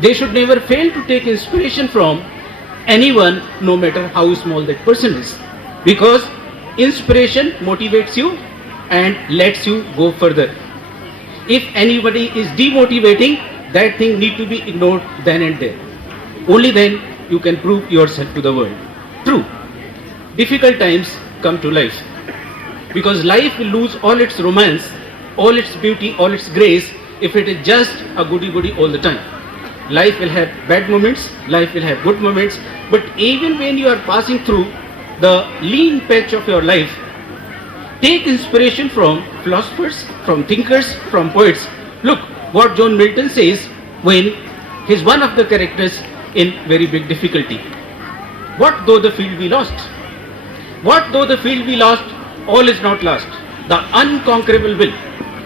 They should never fail to take inspiration from anyone, no matter how small that person is. Because inspiration motivates you and lets you go further. If anybody is demotivating, that thing need to be ignored then and there. Only then you can prove yourself to the world. True, difficult times come to life. Because life will lose all its romance, all its beauty, all its grace if it is just a goody-goody all the time. Life will have bad moments, life will have good moments, but even when you are passing through the lean patch of your life, take inspiration from philosophers, from thinkers, from poets. Look what John Milton says when he's one of the characters in very big difficulty. What though the field be lost? What though the field be lost? All is not lost. The unconquerable will,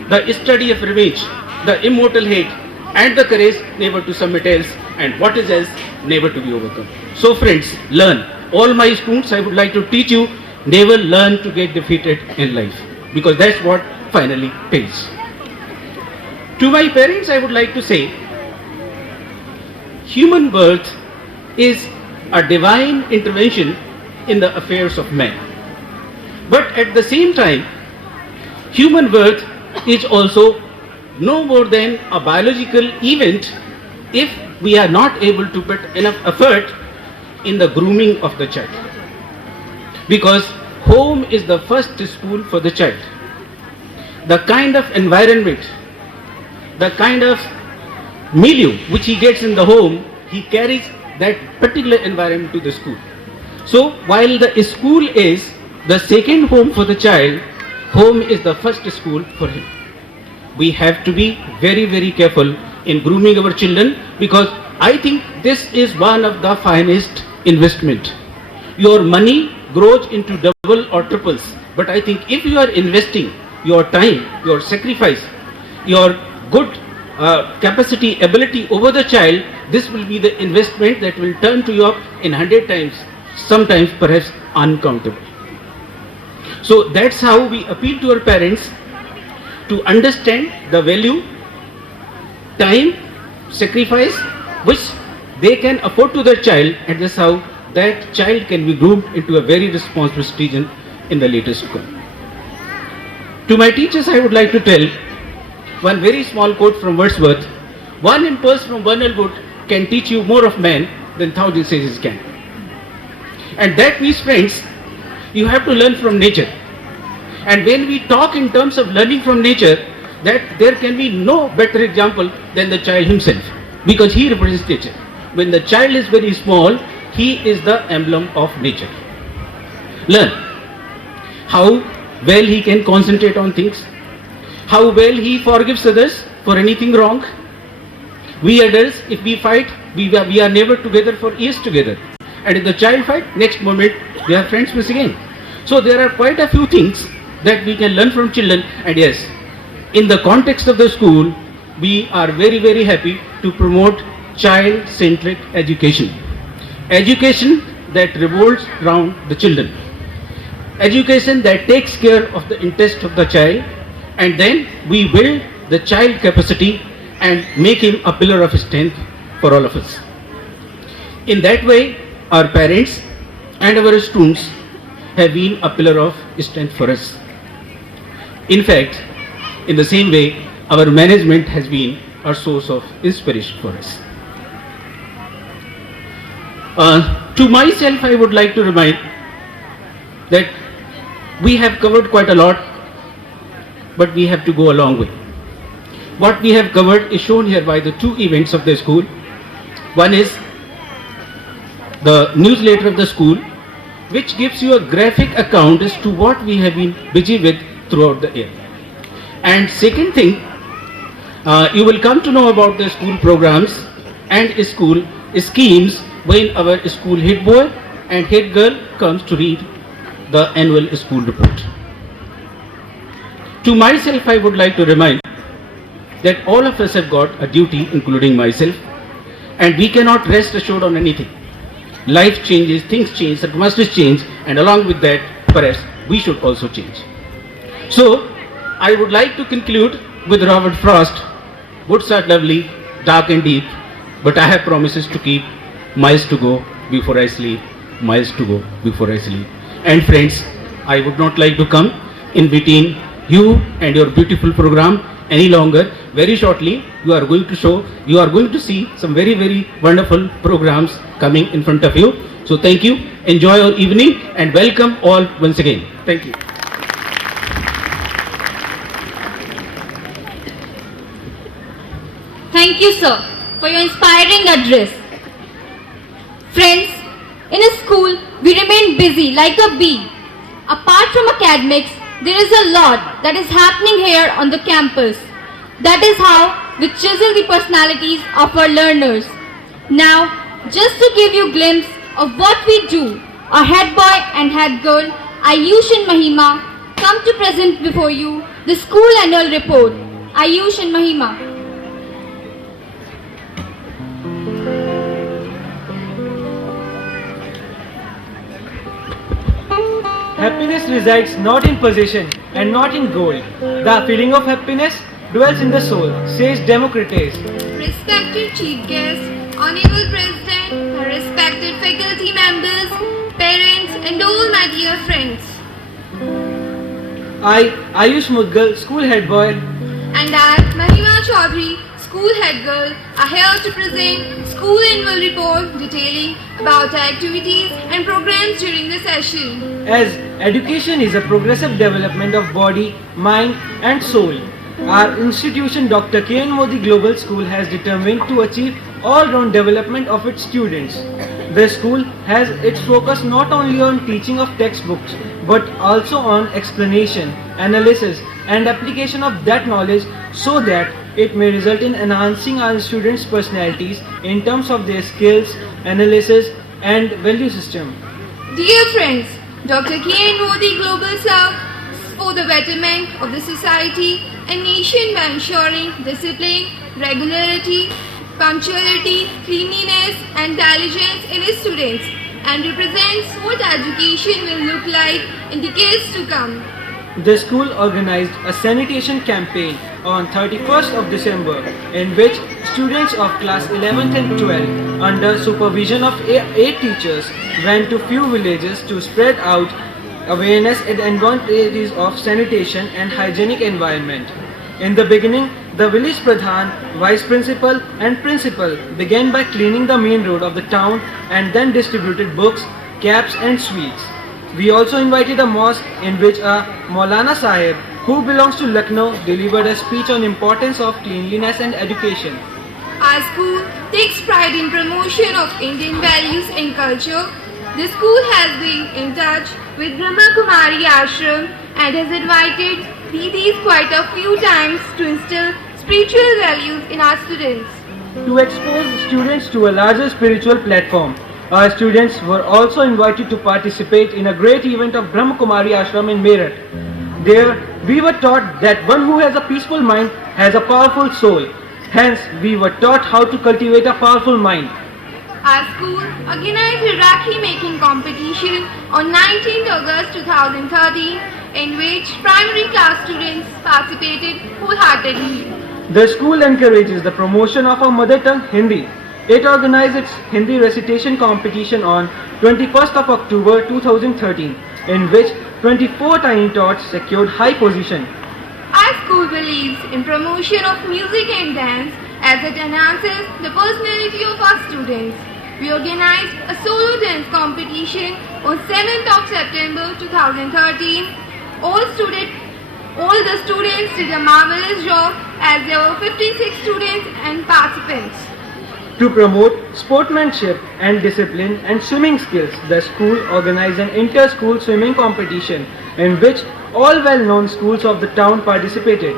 the study of revenge, the immortal hate, and the courage never to submit else, and what is else never to be overcome. So friends, learn. All my students, I would like to teach you, never learn to get defeated in life, because that's what finally pays. To my parents, I would like to say, human birth is a divine intervention in the affairs of man. But at the same time, human birth is also no more than a biological event if we are not able to put enough effort in the grooming of the child. Because home is the first school for the child. The kind of environment, the kind of milieu which he gets in the home, he carries that particular environment to the school. So while the school is the second home for the child, home is the first school for him. We have to be very, very careful in grooming our children, because I think this is one of the finest investment. Your money grows into double or triples, but I think if you are investing your time, your sacrifice, your good capacity, ability over the child, this will be the investment that will turn to you up in 100 times, sometimes perhaps uncountable. So that's how we appeal to our parents to understand the value, time, sacrifice which they can afford to their child, and that's how that child can be groomed into a very responsible citizen in the latest school. To my teachers, I would like to tell one very small quote from Wordsworth: one impulse from Vernal Wood can teach you more of man than 1,000 sages can. And that means, friends, you have to learn from nature. And when we talk in terms of learning from nature, that there can be no better example than the child himself, because he represents nature. When the child is very small, he is the emblem of nature. Learn how well he can concentrate on things, how well he forgives others for anything wrong. We adults, if we fight, we are never together for years together. And if the child fight, next moment they are friends once again. So there are quite a few things that we can learn from children. And yes, in the context of the school, we are very, very happy to promote child-centric education. Education that revolves around the children. Education that takes care of the interest of the child, and then we build the child capacity and make him a pillar of strength for all of us. In that way, our parents and our students have been a pillar of strength for us. In fact, in the same way, our management has been a source of inspiration for us. To myself, I would like to remind that we have covered quite a lot, but we have to go a long way. What we have covered is shown here by the two events of the school. One is the newsletter of the school, which gives you a graphic account as to what we have been busy with throughout the year. And second thing, you will come to know about the school programs and school schemes when our school head boy and head girl comes to read the annual school report. To myself, I would like to remind that all of us have got a duty, including myself, and we cannot rest assured on anything. Life changes, things change, circumstances change, and along with that, perhaps we should also change. So, I would like to conclude with Robert Frost: woods are lovely, dark and deep, but I have promises to keep, miles to go before I sleep, miles to go before I sleep. And friends, I would not like to come in between you and your beautiful program any longer. Very shortly, you are going to see some very, very wonderful programs coming in front of you. So thank you, enjoy your evening and welcome all once again. Thank you. Thank you, sir, for your inspiring address. Friends, in a school, we remain busy like a bee. Apart from academics, there is a lot that is happening here on the campus. That is how we chisel the personalities of our learners. Now, just to give you a glimpse of what we do, our head boy and head girl, Ayush and Mahima, come to present before you the school annual report. Ayush and Mahima. Happiness resides not in possession and not in gold. The feeling of happiness dwells in the soul, says Democritus. Respected Chief Guest, Honorable President, respected faculty members, parents and all my dear friends. I, Ayush Mudgal, school head boy, And I, Mahima Chaudhary, school head girl, are here to present school annual report detailing about our activities and programs during the session. as education is a progressive development of body, mind and soul. Our institution Dr. K.N. Modi Global School has determined to achieve all-round development of its students. The school has its focus not only on teaching of textbooks but also on explanation, analysis and application of that knowledge so that it may result in enhancing our students' personalities in terms of their skills, analysis and value system. Dear friends, Dr. K.N. Modi Global serves for the betterment of the society and nation by ensuring discipline, regularity, punctuality, cleanliness and diligence in its students and represents what education will look like in decades to come. The school organized a sanitation campaign on 31st of December in which students of class 11th and 12th under supervision of 8 teachers went to few villages to spread out awareness and advantages of sanitation and hygienic environment. In the beginning, the village pradhan, vice principal and principal began by cleaning the main road of the town and then distributed books, caps and sweets. We also invited a mosque in which a Maulana Sahib who belongs to Lucknow delivered a speech on importance of cleanliness and education. Our school takes pride in promotion of Indian values and culture. The school has been in touch with Brahma Kumari Ashram and has invited Didis quite a few times to instill spiritual values in our students. To expose students to a larger spiritual platform, our students were also invited to participate in a great event of Brahma Kumari Ashram in Meerut. There, we were taught that one who has a peaceful mind has a powerful soul. Hence, we were taught how to cultivate a powerful mind. Our school organized a Rakhi making competition on 19th August 2013 in which primary class students participated wholeheartedly. The school encourages the promotion of our mother tongue Hindi. It organized its Hindi recitation competition on 21st of October 2013 in which 24 tiny tots secured high position. Our school believes in promotion of music and dance as it enhances the personality of our students. We organized a solo dance competition on 7th of September 2013. All the students did a marvelous job as there were 56 students and participants. To promote sportsmanship and discipline and swimming skills, the school organized an inter-school swimming competition in which all well-known schools of the town participated.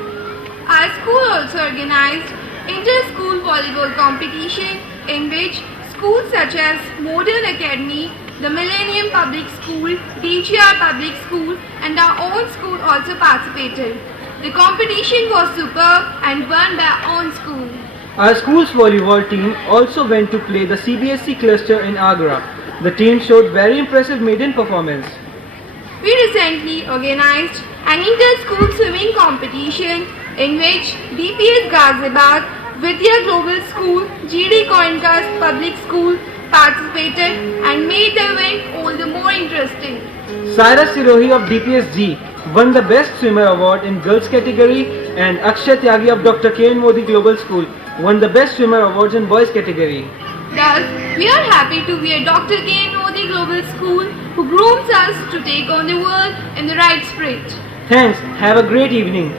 Our school also organized inter-school volleyball competition in which schools such as Modern Academy, the Millennium Public School, DGR Public School and our own school also participated. The competition was superb and won by our own school. Our school's volleyball team also went to play the CBSE cluster in Agra. The team showed very impressive maiden performance. We recently organized an inter-school swimming competition in which DPS Ghaziabad Vidya Global School, GD Coincast Public School participated and made the event all the more interesting. Cyrus Sirohi of DPSG won the Best Swimmer Award in Girls category, and Akshay Tyagi of Dr. K.N. Modi Global School won the Best Swimmer Awards in Boys category. Thus, we are happy to be at Dr. K.N. Modi Global School, who grooms us to take on the world in the right spirit. Thanks. Have a great evening.